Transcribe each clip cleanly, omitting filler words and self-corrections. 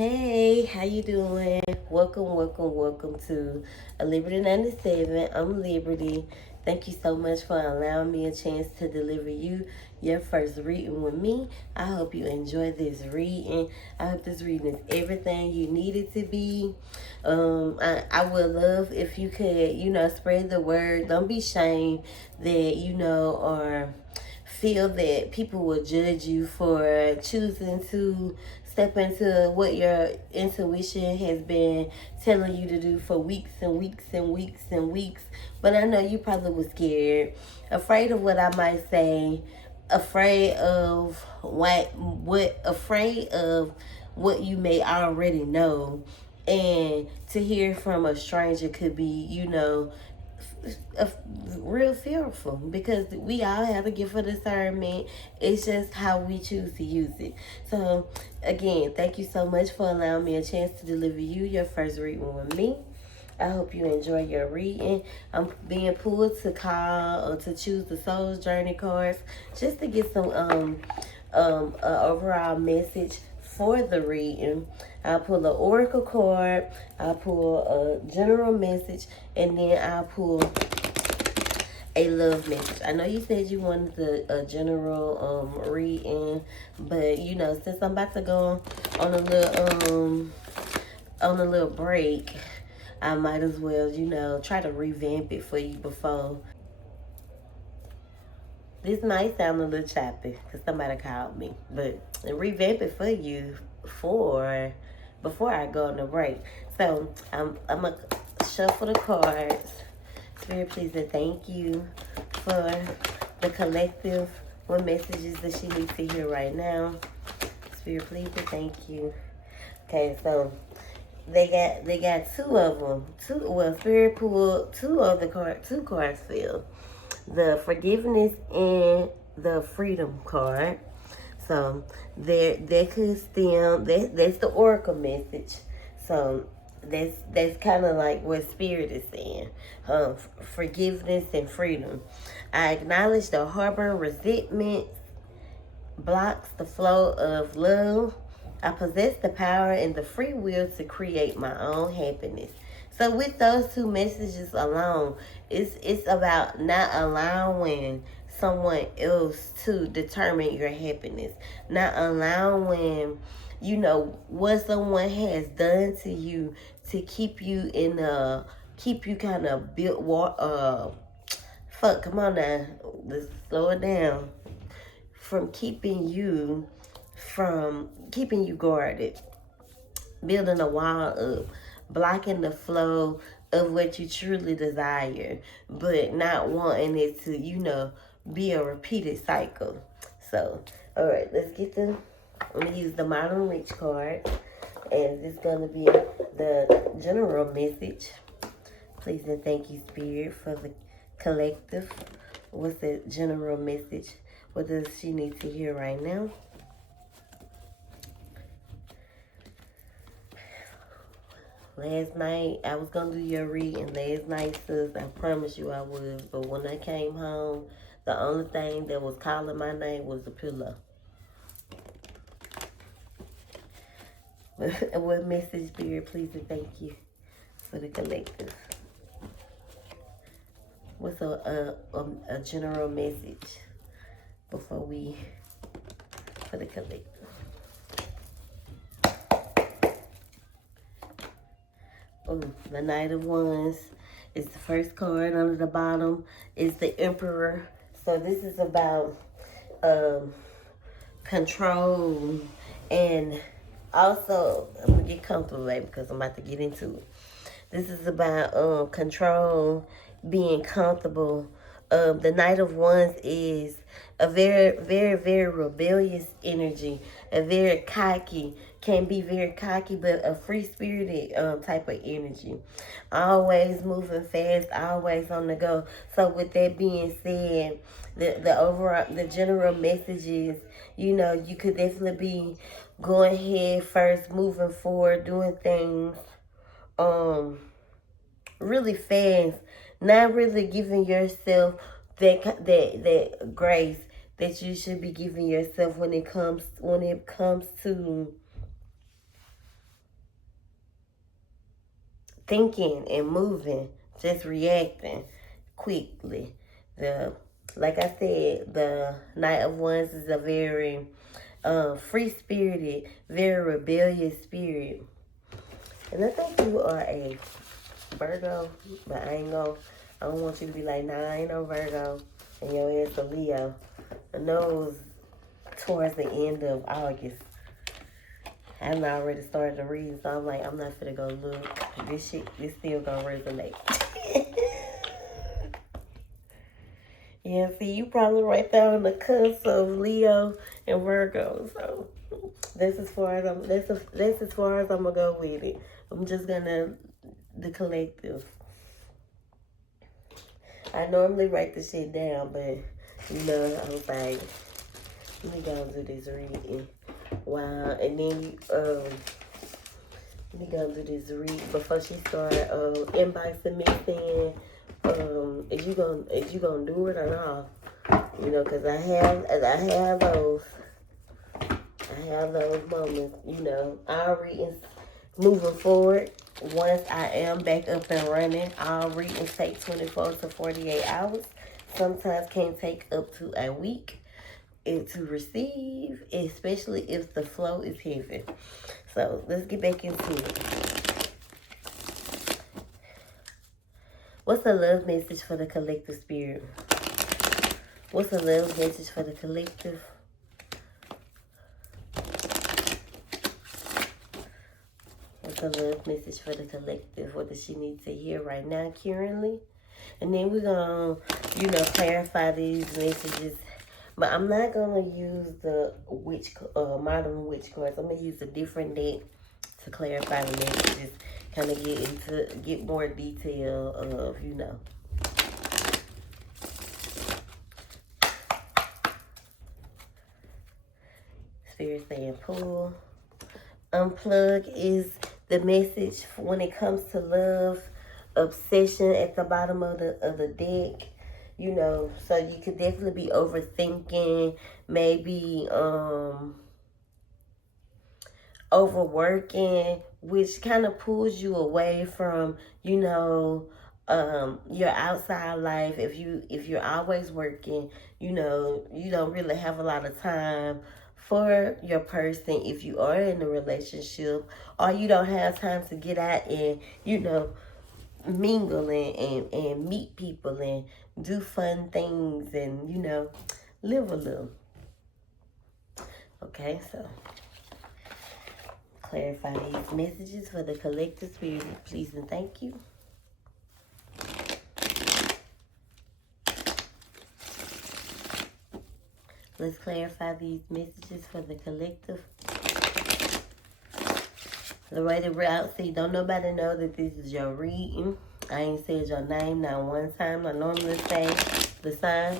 Hey, how you doing? Welcome to A Liberty 97. I'm Liberty. Thank you so much for allowing me a chance to deliver you your first reading with me. I hope you enjoy this reading. I hope this reading is everything you need it to be. I would love if you could, spread the word. Don't be ashamed that, or feel that people will judge you for choosing to step into what your intuition has been telling you to do for weeks and weeks and weeks and weeks. But I know you probably was scared, afraid of what I might say, afraid of afraid of what you may already know. And to hear from a stranger could be, a real fearful, because we all have a gift of discernment. It's just how we choose to use it. So again, thank you so much for allowing me a chance to deliver you your first reading with me. I hope you enjoy your reading. I'm being pulled to call or to choose the Soul's Journey cards just to get some overall message for the reading. I'll pull an oracle card, I'll pull a general message, and then I'll pull a love message. I know you said you wanted a general reading, but since I'm about to go on a little break, I might as well, try to revamp it for you before. This might sound a little choppy because somebody called me, but revamp it for you for before I go on the break. So I'm gonna shuffle the cards. Spirit, please and thank you for the collective. What messages does she need to hear right now? Spirit, please and thank you. Okay, so they got two of them. Spirit pulled two cards filled. The forgiveness and the freedom card. So there could stem that's the oracle message. So that's kind of like what spirit is saying. Forgiveness and freedom. I acknowledge the harbor resentment blocks the flow of love. I possess the power and the free will to create my own happiness. So with those two messages alone, it's about not allowing someone else to determine your happiness. Not allowing, what someone has done to you to keep you kind of built come on now, let's slow it down. From keeping you guarded, building a wall up, blocking the flow of what you truly desire, but not wanting it to, be a repeated cycle. So, all right, I'm gonna use the Modern Rich card, and it's gonna be the general message. Please and thank you, Spirit, for the collective. What's the general message? What does she need to hear right now? Last night, I was going to do your reading last night, sis. I promise you I was. But when I came home, the only thing that was calling my name was the pillow. What message, Spirit, please and thank you for the collective. What's a general message before we, for the collective? Oh, the Knight of Wands is the first card. Under the bottom is the Emperor. So this is about control, and also I'm gonna get comfortable, baby, because I'm about to get into it. This is about control, being comfortable. The Knight of Wands is a very, very, very rebellious energy, a very cocky, can be very cocky, but a free-spirited type of energy. Always moving fast, always on the go. So with that being said, the general message is, you could definitely be going head first, moving forward, doing things really fast, not really giving yourself that grace that you should be giving yourself when it comes to thinking and moving, just reacting quickly. The Like I said, the Knight of Wands is a very free spirited, very rebellious spirit. And I think you are a Virgo, but I don't want you to be like, nah, I ain't no Virgo, and your ass a Leo. I know it was towards the end of August. I've already started to read, so I'm like, I'm not finna go look. This still gonna resonate. Yeah, see, you probably right there on the cusp of Leo and Virgo, so that's as far as I'm gonna go with it. I'm just gonna the collective. I normally write the shit down, but I was like, let me go do this reading. Wow, and then let me go do this read before she start inboxing me saying, is you gonna do it or not? Cause I have those moments. Our readings moving forward. Once I am back up and running, our readings take 24 to 48 hours. Sometimes can take up to a week to receive, especially if the flow is heavy. So let's get back into it. What's the love message for the collective spirit? What's the love message for the collective? What's the love message for the collective? What does she need to hear right now, currently? And then we're going to, clarify these messages. But I'm not going to use the modern witch cards. I'm going to use a different deck to clarify the messages. Kind of get more detail of, Spirit saying pull. Unplug is the message when it comes to love. Obsession at the bottom of the deck. So you could definitely be overthinking, maybe overworking, which kind of pulls you away from, your outside life. If you're always working, you don't really have a lot of time for your person if you are in a relationship, or you don't have time to get out and, mingle and meet people and do fun things and, live a little. Okay, so clarify these messages for the collective spirit, please and thank you. Let's clarify these messages for the collective. The way the route, see, don't nobody know that this is your reading. I ain't said your name not one time. I normally say the sign.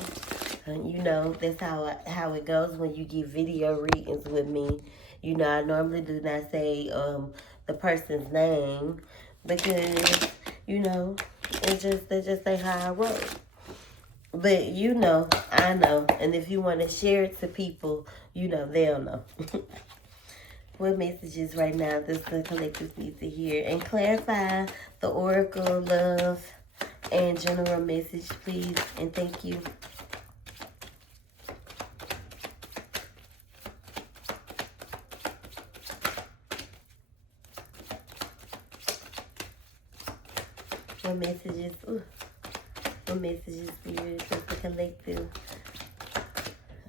That's how it goes when you get video readings with me. I normally do not say the person's name because, they just say how I roll. But I know. And if you want to share it to people, they'll know. What messages right now does the collective need to hear? And clarify the oracle, love, and general message, please. And thank you. What messages? What messages, spirit, does the collective?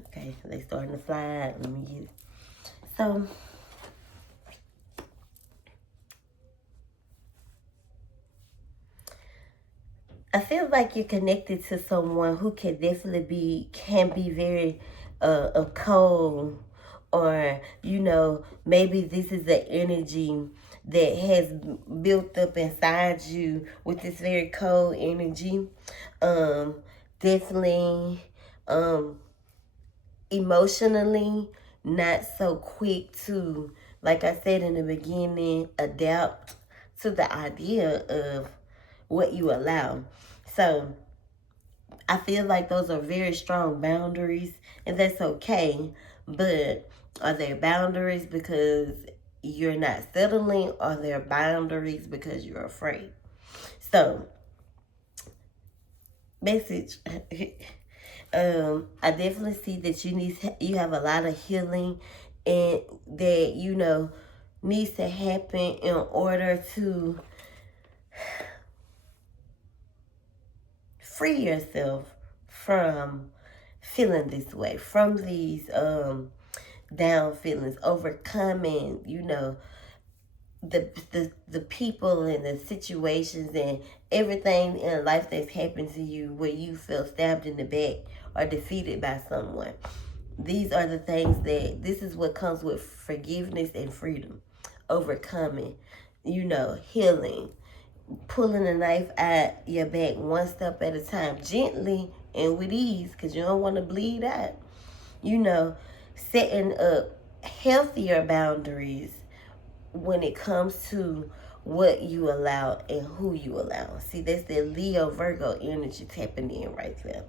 Okay, they starting to fly. Let me get it. So, I feel like you're connected to someone who can definitely can be very cold, or maybe this is the energy that has built up inside you with this very cold energy. Definitely emotionally not so quick to, like I said in the beginning, adapt to the idea of what you allow. So I feel like those are very strong boundaries, and that's okay. But are they boundaries because you're not settling on their boundaries because you're afraid. So, message. I definitely see that you have a lot of healing, and that needs to happen in order to free yourself from feeling this way, from these down feelings, overcoming, the people and the situations and everything in life that's happened to you where you feel stabbed in the back or defeated by someone. These are the things this is what comes with forgiveness and freedom. Overcoming, healing, pulling the knife out your back one step at a time, gently and with ease, because you don't want to bleed out. Setting up healthier boundaries when it comes to what you allow and who you allow. See, that's the Leo Virgo energy tapping in right there.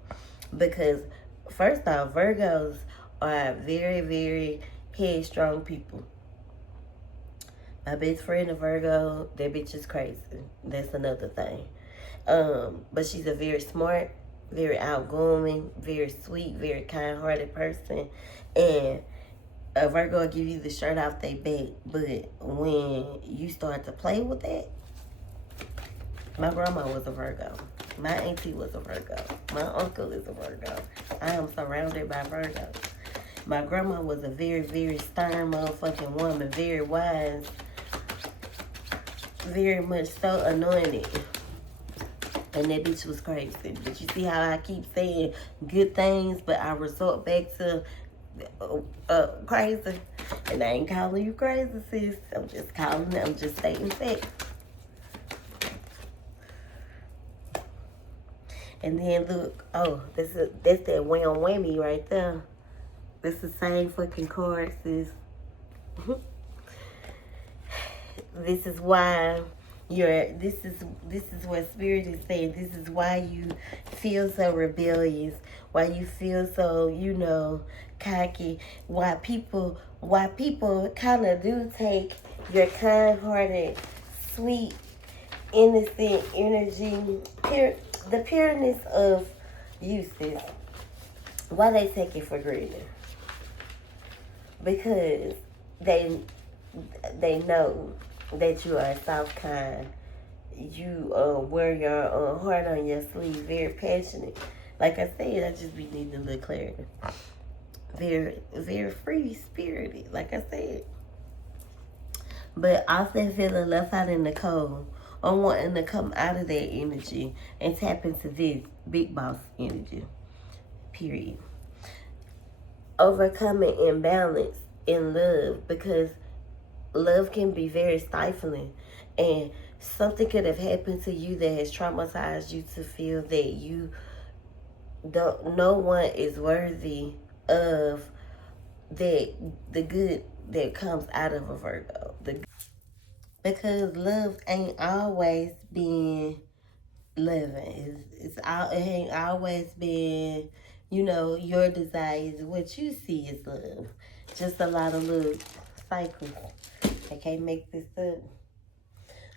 Because first off, Virgos are very, very headstrong people. My best friend, a Virgo, that bitch is crazy. That's another thing. But she's a very smart, very outgoing, very sweet, very kind-hearted person. And a Virgo will give you the shirt off their back. But when you start to play with that, my grandma was a Virgo. My auntie was a Virgo. My uncle is a Virgo. I am surrounded by Virgos. My grandma was a very, very stern motherfucking woman, very wise, very much so anointed. And that bitch was crazy. But you see how I keep saying good things, but I resort back to crazy. And I ain't calling you crazy, sis. I'm just stating facts. And then look, that's that wham whammy right there. That's the same fucking card, sis. This is why this is what Spirit is saying. This is why you feel so rebellious, why you feel so, cocky, why people kind of do take your kind-hearted, sweet, innocent energy, the pureness of you, sis. Why they take it for granted? Because they know that you are soft, kind. You wear your heart on your sleeve, very passionate. Like I said, I just be needing a little clarity. Very, very free spirited, like I said. But also feeling left out in the cold, or wanting to come out of that energy and tap into this big boss energy. Period. Overcoming imbalance in love, because love can be very stifling, and something could have happened to you that has traumatized you to feel that no one is worthy of the good that comes out of a Virgo. Because love ain't always been loving. It ain't always been, your desires. What you see is love. Just a lot of little cycles. I can't make this up.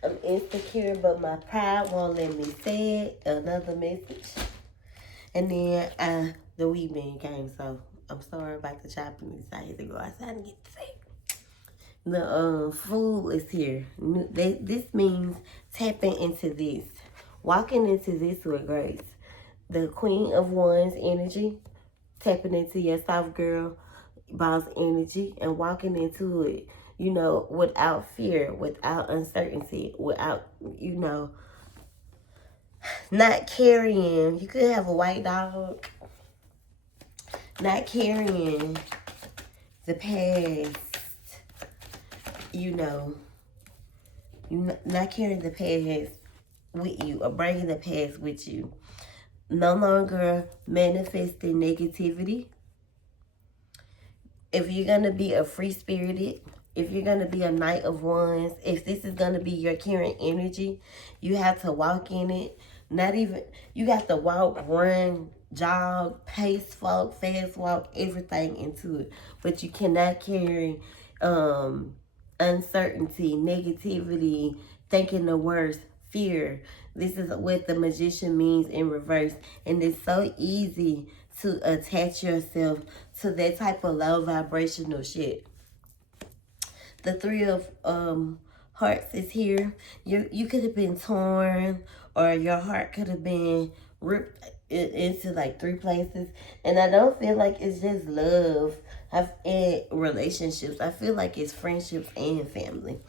I'm insecure, but my pride won't let me say it. Another message. And then the weekend came, so I'm sorry about the chopping. I had to go outside and get the thing. The fool is here. This means tapping into this. Walking into this with grace. The Queen of Wands energy. Tapping into your soft girl boss energy and walking into it, without fear, without uncertainty, without, not carrying. You could have a white dog. Not carrying the past, not carrying the past with you or bringing the past with you. No longer manifesting negativity. If you're going to be a free-spirited, if you're going to be a Knight of Wands, if this is going to be your current energy, you have to walk in it. You got to walk, run, jog, pace walk, fast walk, everything into it. But you cannot carry uncertainty, negativity, thinking the worst, fear. This is what the magician means in reverse. And it's so easy to attach yourself to that type of low vibrational shit. The three of hearts is here. You could have been torn, or your heart could have been ripped into like three places. And I don't feel like it's just love. I've in relationships. I feel like it's friendships and family.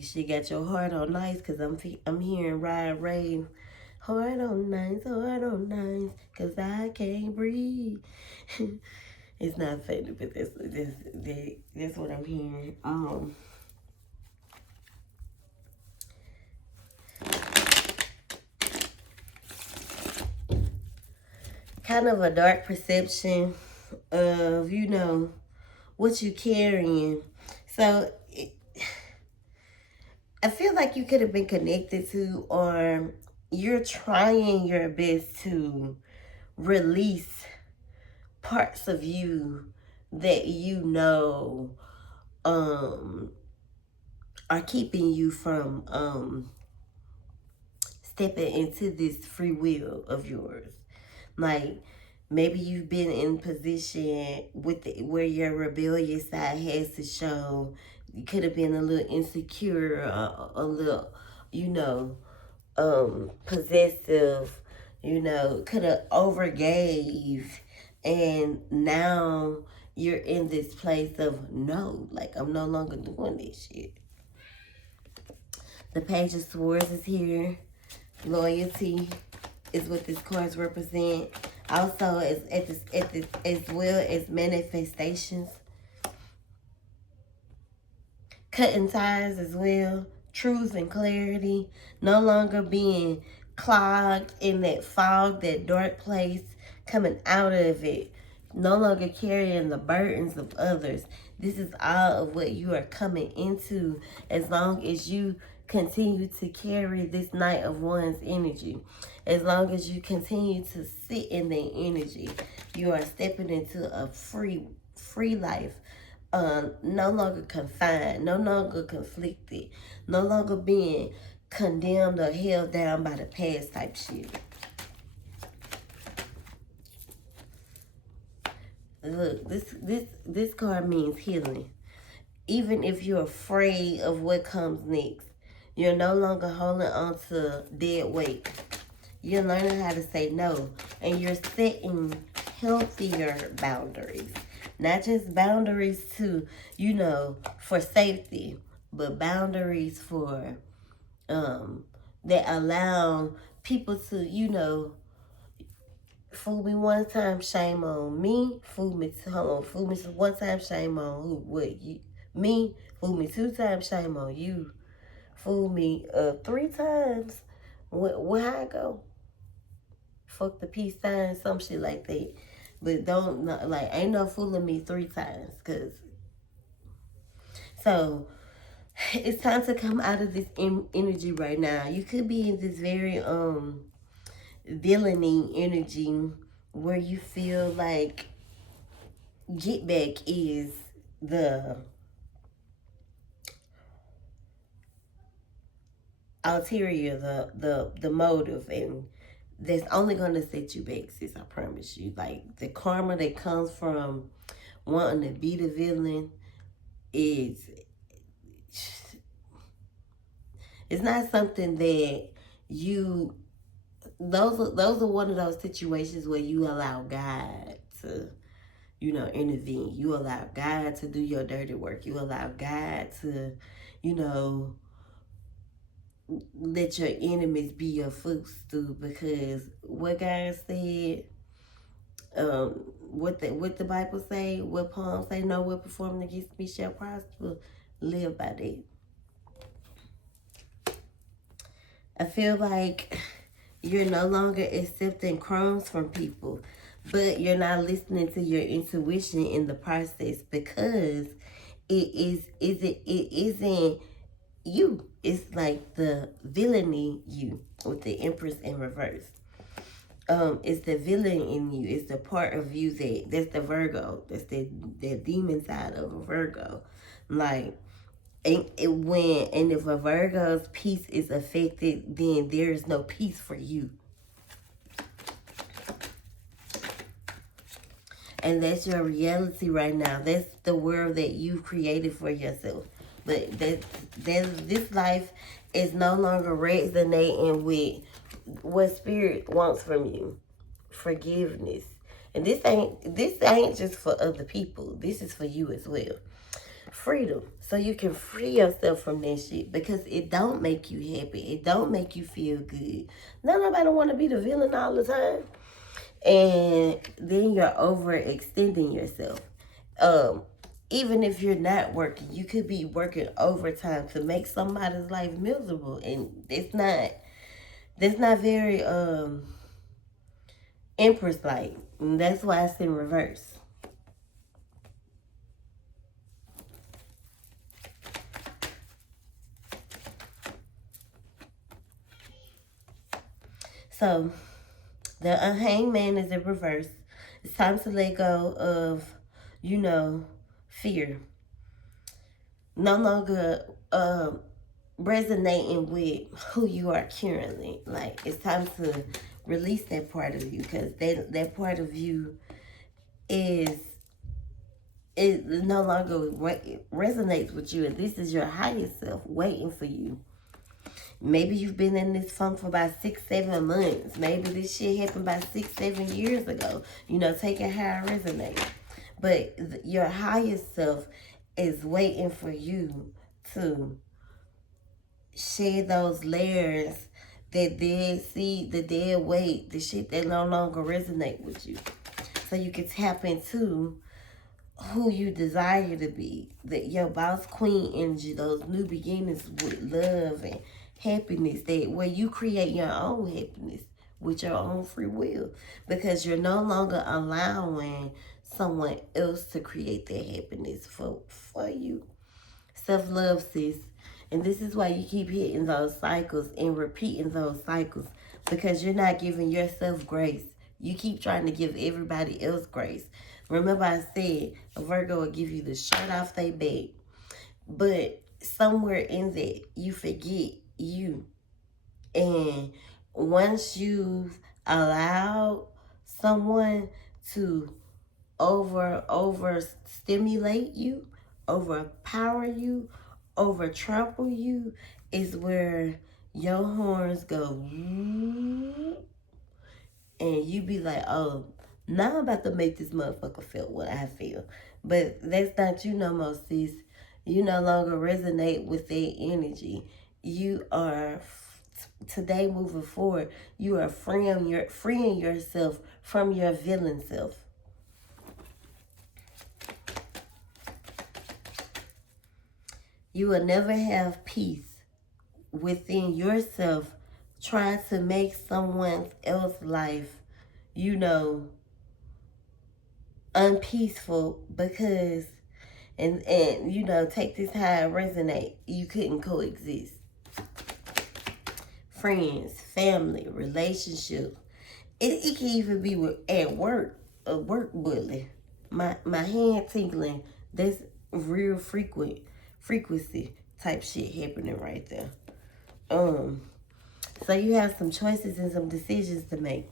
She got your heart on nice, cause I'm hearing ride rave. Heart on nice, cause I can't breathe. It's not funny, but that's what I'm hearing. Kind of a dark perception of, what you carrying. So I feel like you could have been connected to, or you're trying your best to release parts of you that are keeping you from stepping into this free will of yours. Like, maybe you've been in position where your rebellious side has to show. You could have been a little insecure, a little, possessive, could have overgave. And now you're in this place of no, like, I'm no longer doing this shit. The Page of Swords is here. Loyalty is what this cards represent. Also, as well as manifestations, cutting ties as well, truth and clarity, no longer being clogged in that fog, that dark place, coming out of it, no longer carrying the burdens of others. This is all of what you are coming into, as long as you continue to carry this Knight of Wands energy. As long as you continue to sit in that energy, you are stepping into a free life. No longer confined, no longer conflicted, no longer being condemned or held down by the past type shit. Look, this card means healing. Even if you're afraid of what comes next, you're no longer holding on to dead weight. You're learning how to say no, and you're setting healthier boundaries. Not just boundaries to, for safety, but boundaries for that allow people to, fool me one time, shame on me. Fool me one time, shame on who? What? You? Me? Fool me two times, shame on you. Fool me 3 times. Where I go? Fuck the peace sign, some shit like that. But ain't no fooling me 3 times. So, it's time to come out of this energy right now. You could be in this very villainy energy where you feel like get back is the ulterior, the motive, and that's only gonna set you back, sis. I promise you. Like, the karma that comes from wanting to be the villain is, it's not something that you, those are one of those situations where you allow God to, intervene. You allow God to do your dirty work. You allow God to, let your enemies be your footstool, because what God said, what the Bible say, what Paul say, no weapon formed against me shall prosper. Live by that. I feel like you're no longer accepting crumbs from people, but you're not listening to your intuition in the process, because it isn't you. It's like the villainy you, with the Empress in reverse. It's the villain in you. It's the part of you that's the Virgo. That's the demon side of a Virgo. Like, and if a Virgo's peace is affected, then there is no peace for you. And that's your reality right now. That's the world that you've created for yourself. But this life is no longer resonating with what spirit wants from you. Forgiveness. And this ain't just for other people. This is for you as well. Freedom. So you can free yourself from that shit, because it don't make you happy. It don't make you feel good. Nobody want to be the villain all the time. And then you're overextending yourself. Even if you're not working, you could be working overtime to make somebody's life miserable, and that's not very Empress like. And that's why it's in reverse. So the hangman is in reverse. It's time to let go of, fear. No longer resonating with who you are currently. Like, it's time to release that part of you, because that part of you is it no longer resonates with you, and this is your highest self waiting for you. Maybe you've been in this funk for about 6-7 months. Maybe this shit happened about 6-7 years ago. Take it how it resonates. But your highest self is waiting for you to shed those layers, that dead seed, the dead weight, the shit that no longer resonate with you. So you can tap into who you desire to be. That your boss queen energy, those new beginnings with love and happiness, that where you create your own happiness with your own free will, because you're no longer allowing someone else to create that happiness for you. Self-love, sis. And this is why you keep hitting those cycles and repeating those cycles, because you're not giving yourself grace. You keep trying to give everybody else grace. Remember I said a Virgo will give you the shirt off their back. But somewhere in that, you forget you. And once you've allowed someone to over stimulate you, overpower you, over trample you, is where your horns go, and you be like, oh, now I'm about to make this motherfucker feel what I feel. But that's not you no more, sis. You no longer resonate with that energy. You are, today moving forward, you are freeing yourself from your villain self. You will never have peace within yourself trying to make someone else's life, unpeaceful, because and take this how it resonate. You couldn't coexist. Friends, family, relationship. It can even be at work, a work bully. My hand tingling. That's real frequency type shit happening right there. So you have some choices and some decisions to make.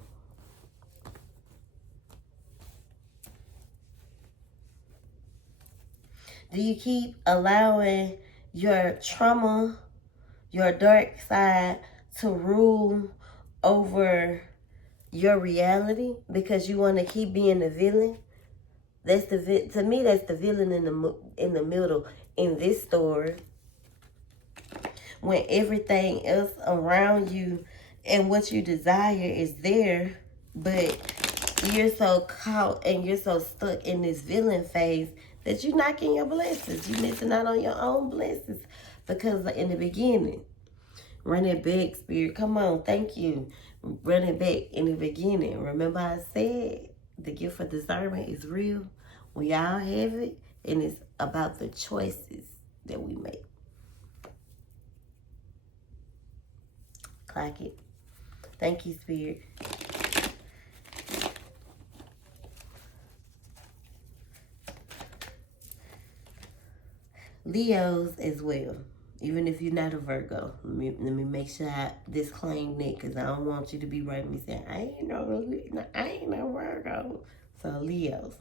Do you keep allowing your trauma, your dark side, to rule over your reality because you want to keep being the villain? To me, that's the villain in the middle in this story. When everything else around you and what you desire is there, but you're so caught and you're so stuck in this villain phase that you're knocking your blessings. You're missing out on your own blessings, because in the beginning, run it back, spirit. Come on, thank you. Run it back in the beginning. Remember I said the gift of discernment is real. We all have it, and it's about the choices that we make. Clock it. Thank you, spirit. Leos as well. Even if you're not a Virgo, let me make sure I disclaim that, because I don't want you to be writing me saying I ain't no Virgo. So Leos,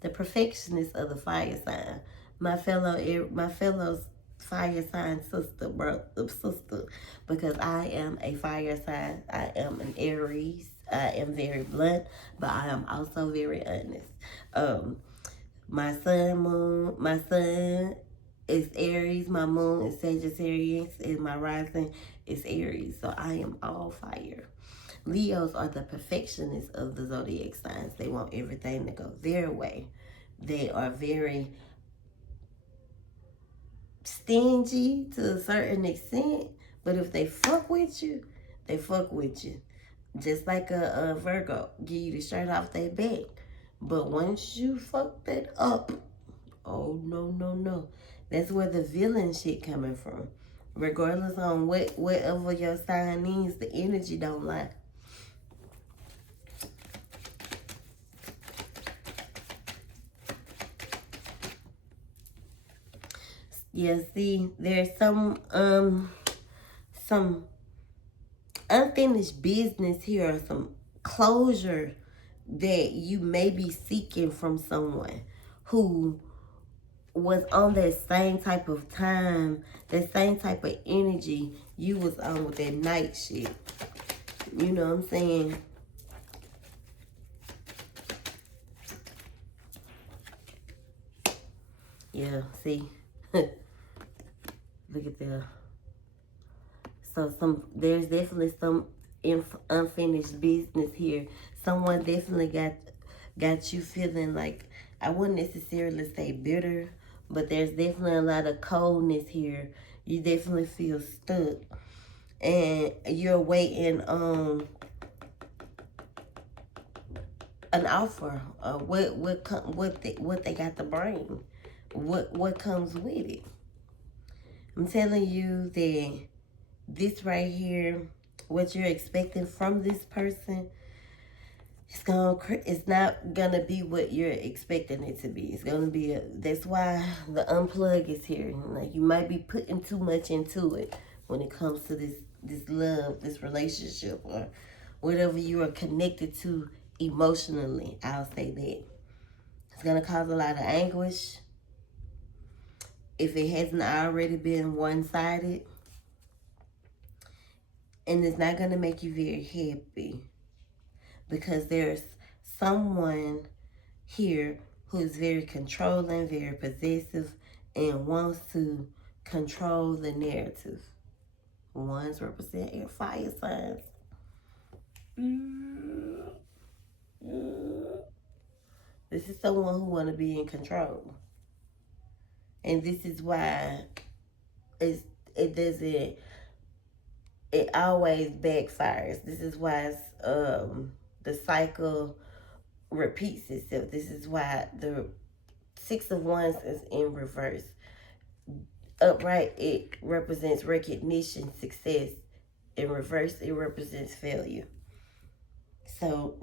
the perfectionist of the fire sign, my fellow fire sign sister, because I am a fire sign. I am an Aries. I am very blunt, but I am also very honest. My sun is Aries, my moon is Sagittarius, and my rising is Aries. So I am all fire. Leos are the perfectionists of the zodiac signs. They want everything to go their way. They are very stingy to a certain extent, but if they fuck with you, they fuck with you. Just like a Virgo, give you the shirt off their back. But once you fuck that up, oh no, no, no. That's where the villain shit coming from. Regardless on whatever your sign is, the energy don't lie. Yeah, see, there's some unfinished business here, or some closure that you may be seeking from someone who was on that same type of time, that same type of energy you was on with that night shit. You know what I'm saying? Yeah, see? Look at that. So there's definitely some unfinished business here. Someone definitely got you feeling like, I wouldn't necessarily say bitter, but there's definitely a lot of coldness here. You definitely feel stuck, and you're waiting on an offer. What they got to bring, what comes with it. I'm telling you that this right here, what you're expecting from this person, it's not gonna be what you're expecting it to be. It's gonna be that's why the unplug is here. Like, you might be putting too much into it when it comes to this love, this relationship, or whatever you are connected to emotionally. I'll say that it's gonna cause a lot of anguish if it hasn't already been one-sided, and it's not gonna make you very happy, because there's someone here who is very controlling, very possessive, and wants to control the narrative. Ones represent air fire signs. This is someone who want to be in control. And this is why it always backfires. This is why the cycle repeats itself. This is why the Six of Wands is in reverse. Upright, it represents recognition, success. In reverse, it represents failure. So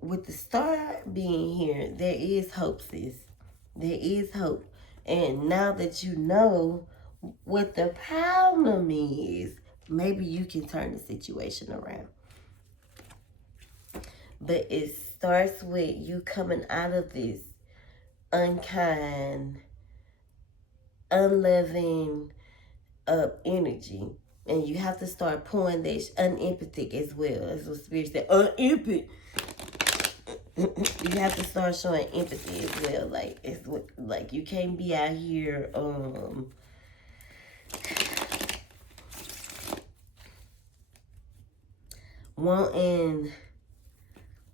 with the star being here, there is hope, sis. There is hope. And now that you know what the problem is, maybe you can turn the situation around. But it starts with you coming out of this unkind, unloving energy. And you have to start pouring this unempathic as well. That's what Spirit said. Unempathic. You have to start showing empathy as well. Like you can't be out here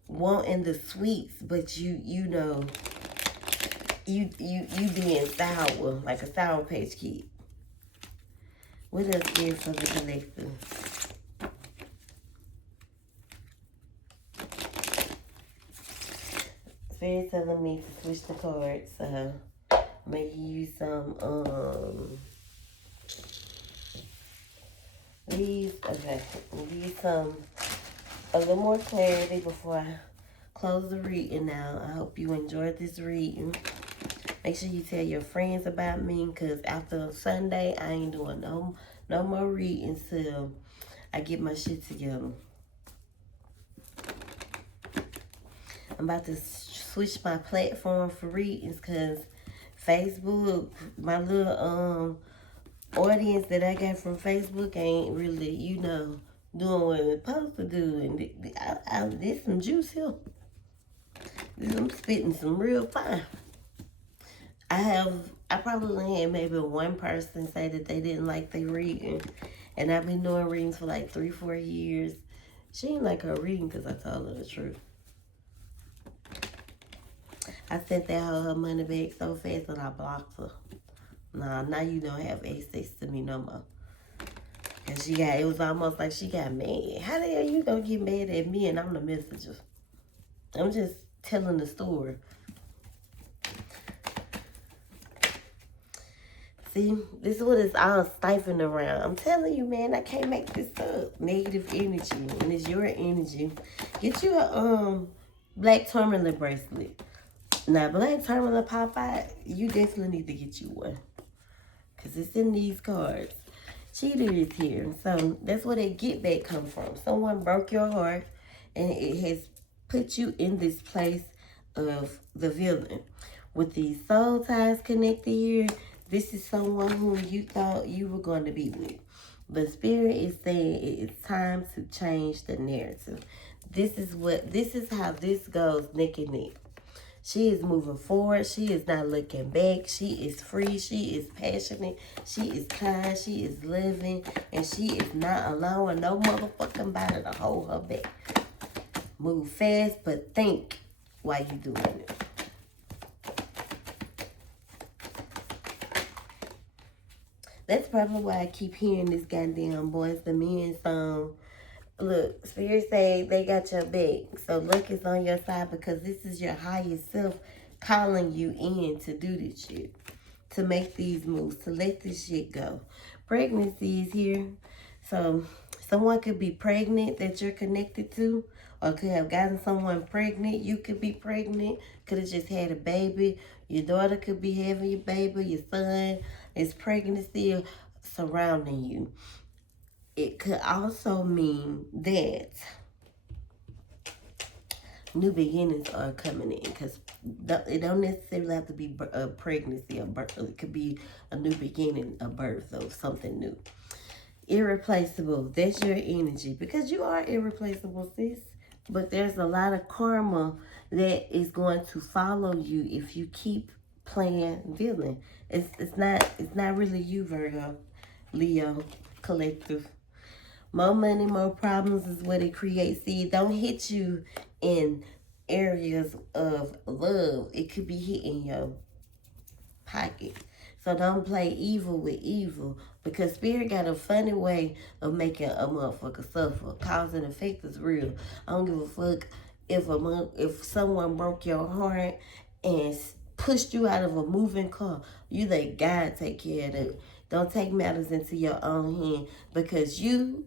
wanting the sweets, but you know you being sour, like a Sour Patch Kid. What else is for the collective? Spirit telling me to switch the cards, so maybe use some a little more clarity before I close the reading now. I hope you enjoyed this reading. Make sure you tell your friends about me, because after Sunday, I ain't doing no more readings till I get my shit together. I'm about to switch my platform for readings, because Facebook, my little audience that I got from Facebook ain't really, doing what it's supposed to do. And there's some juice here. I'm spitting some real fire. I probably had maybe one person say that they didn't like their reading. And I've been doing readings for like 3-4 years. She didn't like her reading because I told her the truth. I sent that her money back so fast that I blocked her. Nah, now you don't have access to me no more. And it was almost like she got mad. How the hell you gonna get mad at me and I'm the messenger? I'm just telling the story. See, this is what it's all stifling around. I'm telling you, man, I can't make this up. Negative energy, and it's your energy. Get you a black tourmaline bracelet. Now, black tourmaline pop out, you definitely need to get you one. Because it's in these cards. Cheater is here. So, that's where that get back come from. Someone broke your heart, and it has put you in this place of the villain. With these soul ties connected here, this is someone who you thought you were going to be with. But Spirit is saying it's time to change the narrative. This is how this goes neck and neck. She is moving forward. She is not looking back. She is free. She is passionate. She is kind. She is living. And she is not allowing no motherfucking body to hold her back. Move fast, but think while you doing it. That's probably why I keep hearing this goddamn Boys the Men song. Look, Spirit say they got your back. So luck is on your side, because this is your highest self calling you in to do this shit. To make these moves, to let this shit go. Pregnancy is here. So someone could be pregnant that you're connected to, or could have gotten someone pregnant. You could be pregnant. Could have just had a baby. Your daughter could be having your baby. Your son is pregnancy surrounding you. It could also mean that new beginnings are coming in, because it don't necessarily have to be a pregnancy or birth. It could be a new beginning, a birth of something new. Irreplaceable. That's your energy, because you are irreplaceable, sis. But there's a lot of karma that is going to follow you if you keep playing villain. It's not really you, Virgo, Leo, collective. More money, more problems is what it creates. See, it don't hit you in areas of love. It could be hitting your pocket. So don't play evil with evil, because Spirit got a funny way of making a motherfucker suffer. Cause and effect is real. I don't give a fuck if someone broke your heart and pushed you out of a moving car. You let God take care of it. Don't take matters into your own hand, because you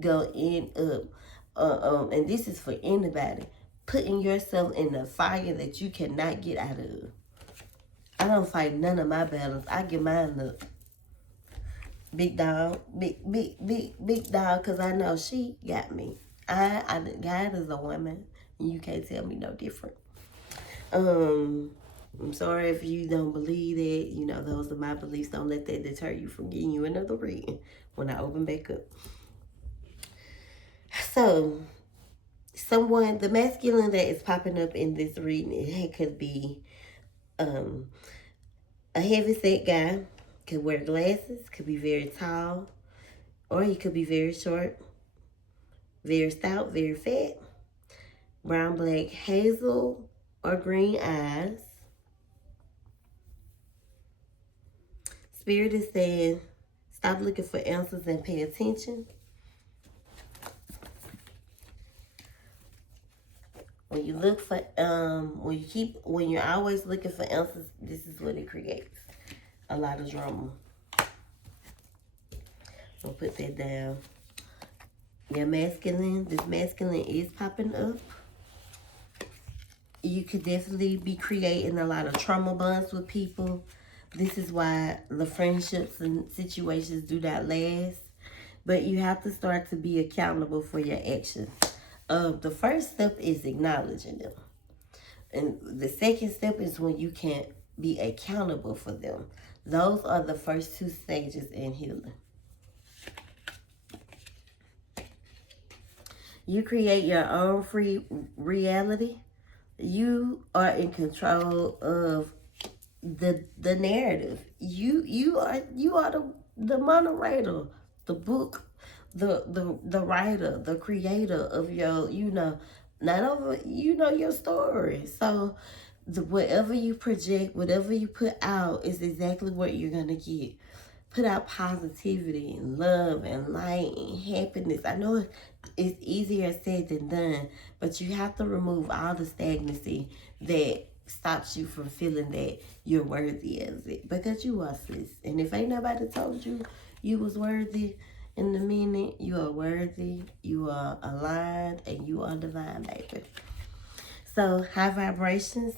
go end up, and this is for anybody, putting yourself in the fire that you cannot get out of. I don't fight none of my battles. I get mine up. Big dog, big dog, because I know she got me. God is a woman, and you can't tell me no different. I'm sorry if you don't believe that. Those are my beliefs. Don't let that deter you from getting you another reading when I open back up. So, the masculine that is popping up in this reading, it could be a heavy-set guy, could wear glasses, could be very tall, or he could be very short, very stout, very fat, brown, black, hazel, or green eyes. Spirit is saying, stop looking for answers and pay attention. When you look for, when you're always looking for answers, this is what it creates. A lot of drama. So put that down. Your masculine, this masculine is popping up. You could definitely be creating a lot of trauma bonds with people. This is why the friendships and situations do not last. But you have to start to be accountable for your actions. The first step is acknowledging them. And the second step is when you can't be accountable for them. Those are the first two stages in healing. You create your own free reality. You are in control of the narrative. You are the moderator, the book, the writer, the creator of your not over your story. So whatever you project, whatever you put out is exactly what you're gonna get. Put out positivity and love and light and happiness. I know it's easier said than done, but you have to remove all the stagnancy that stops you from feeling that you're worthy of it, because you are, sis. And if ain't nobody told you you was worthy in the minute, you are worthy, you are aligned, and you are divine, baby. So high vibrations,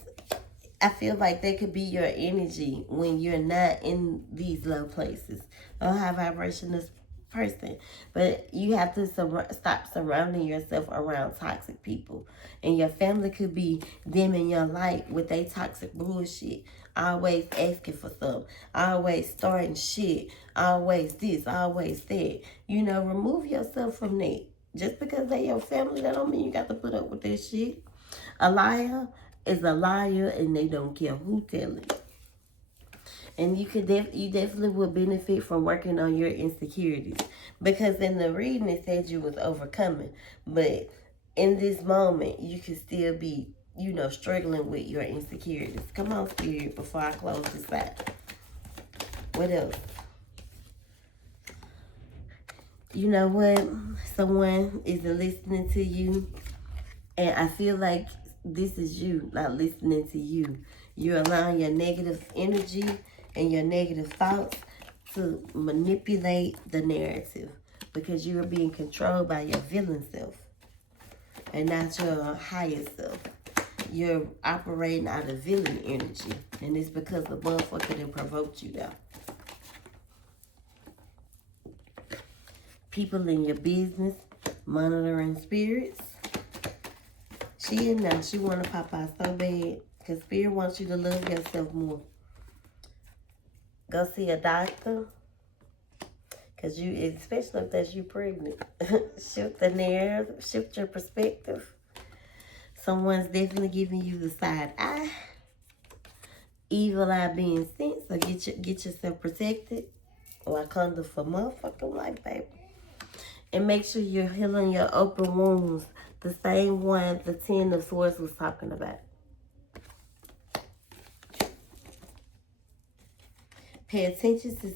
I feel like that could be your energy when you're not in these low places. A high vibrationist person. But you have to stop surrounding yourself around toxic people. And your family could be dimming your light with their toxic bullshit. Always asking for stuff. Always starting shit. Always this, always that. Remove yourself from that. Just because they your family, that don't mean you got to put up with that shit. A liar is a liar, and they don't care who tell it. And you definitely would benefit from working on your insecurities, because in the reading it said you was overcoming, but in this moment you could still be struggling with your insecurities. Come on, Spirit, before I close this out. What else? You know what? Someone isn't listening to you, and I feel like this is you not listening to you. You're allowing your negative energy and your negative thoughts to manipulate the narrative, because you are being controlled by your villain self and not your higher self. You're operating out of villain energy, and it's because the motherfucker that provoked you though. People in your business, monitoring spirits. She in now, she want to pop out so bad, because Spirit wants you to love yourself more. Go see a doctor, because especially if that's you pregnant. Shift the narrative, shift your perspective. Someone's definitely giving you the side eye. Evil eye being sent, so get yourself protected. Wakanda for motherfucking life, baby. And make sure you're healing your open wounds, the same one the Ten of Swords was talking about. Pay attention to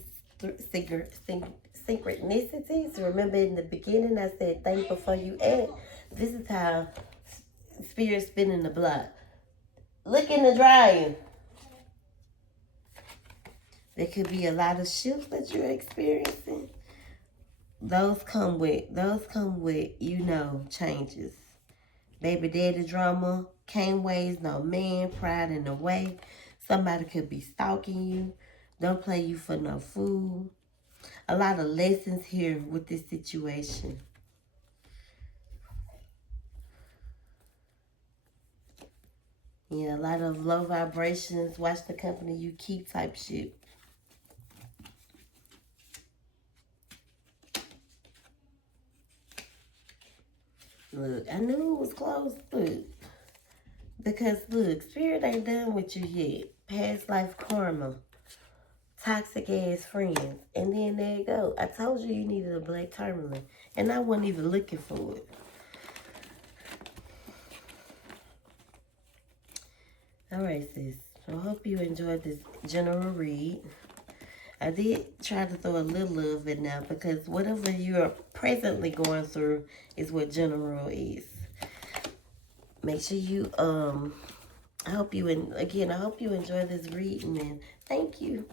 synchronicities. Remember in the beginning I said think before you act. This is how Spirit's spinning the block. Look in the dryer. There could be a lot of shifts that you're experiencing. Those come with changes. Baby daddy drama, can't waste no man, pride in the way. Somebody could be stalking you. Don't play you for no fool. A lot of lessons here with this situation. Yeah, a lot of low vibrations. Watch the company you keep type shit. Look, I knew it was close. Look. Because, look, Spirit ain't done with you yet. Past life karma. Toxic ass friends. And then there you go. I told you needed a black tourmaline. And I wasn't even looking for it. Alright, sis. So I hope you enjoyed this general read. I did try to throw a little of it now, because whatever you're presently going through is what general is. Make sure you, I hope you enjoy this reading, and thank you.